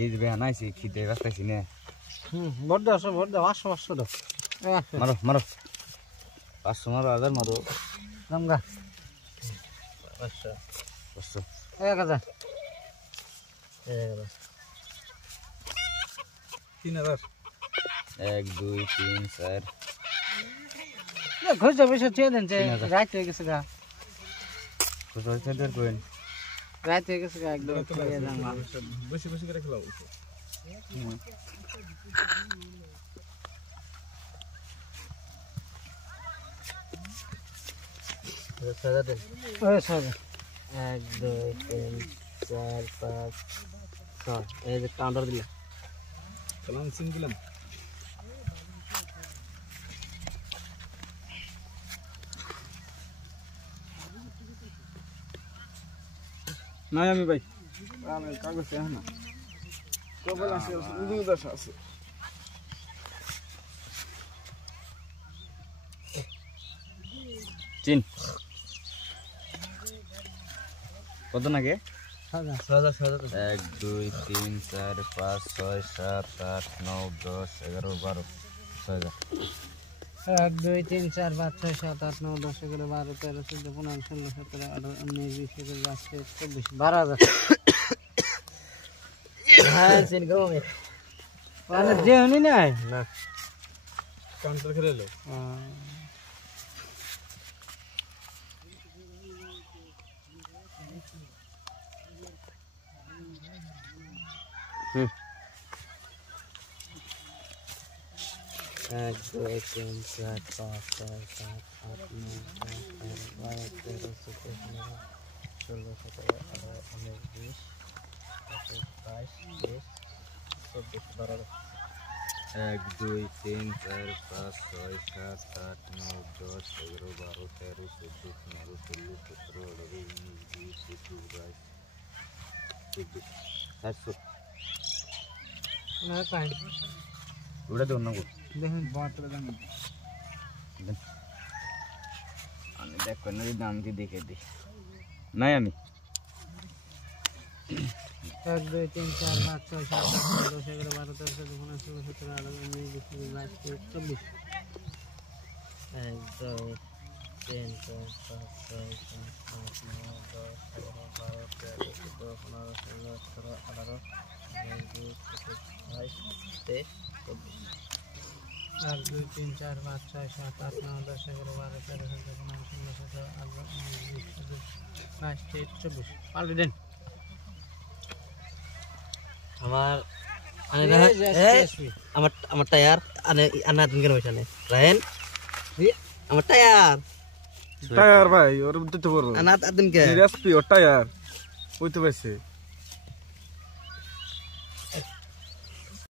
এই যে বেহা নাইছি খিদে বাঁচতেছি না ভোট দাও ভোট দাও 500 দাও মারো মারো 500 মারো 1000 মারো গঙ্গা 500 1000 3000 1 2 3 4 ঘুষ যাবে সে চেয়ে দেন যে রাত হয়ে গেছে গা কত হইছে দের কোন রাত হয়ে গেছে গা একদম বেশি বেশি করে খেলাও সাদা দেন ওই সাদা 1 2 3 4 5 6 এই যে কাউন্টার দিলা কালাম সিন দিলাম নাই আমি ভাই আমি কাগজ আছে না কবল আছে দুধ আছে চিন কত নাকি সাদা 1 2 3 4 5 6 7 8 9 10 11 12 6000 1 2 3 4 5 6 7 8 9 10 11 12 13 14 15 16 17 18 19 20 21 22 23 24 হ্যাঁ সিন গো মে মানে দেহনি নাই না কাউন্টার খেলে লো एक दो तीन चार पाँच छः सात आठ नौ 10 11 12 13 14 16 17 18 19 20 21 22 1 2 3 4 5 6 7 8 9 10 11 12 13 14 15 16 17 18 19 20 21 22 ना काहे उड़ा दो ना को দেখুন বাতরা দাম আমি দেখ কোন দাম কি দেখে দি নাই আমি 1 2 3 4 5 6 7 8 9 10 11 12 13 14 15 16 17 18 19 20 21 22 1 2 3 4 5 6 7 8 9 10 11 12 13 14 15 16 17 18 19 20 21 1 2 3 4 5 6 7 8 9 10 11 12 13 14 15 16 17 18 19 20 22 23 পাল্টে দেন আমার আমার টায়ার আনা দিন কেন ওইখানে রায়ন আমার টায়ার টায়ার ভাই ওর দিতে পারবো আনা দিন কে রেসপি ও টায়ার ওই তো পাইছে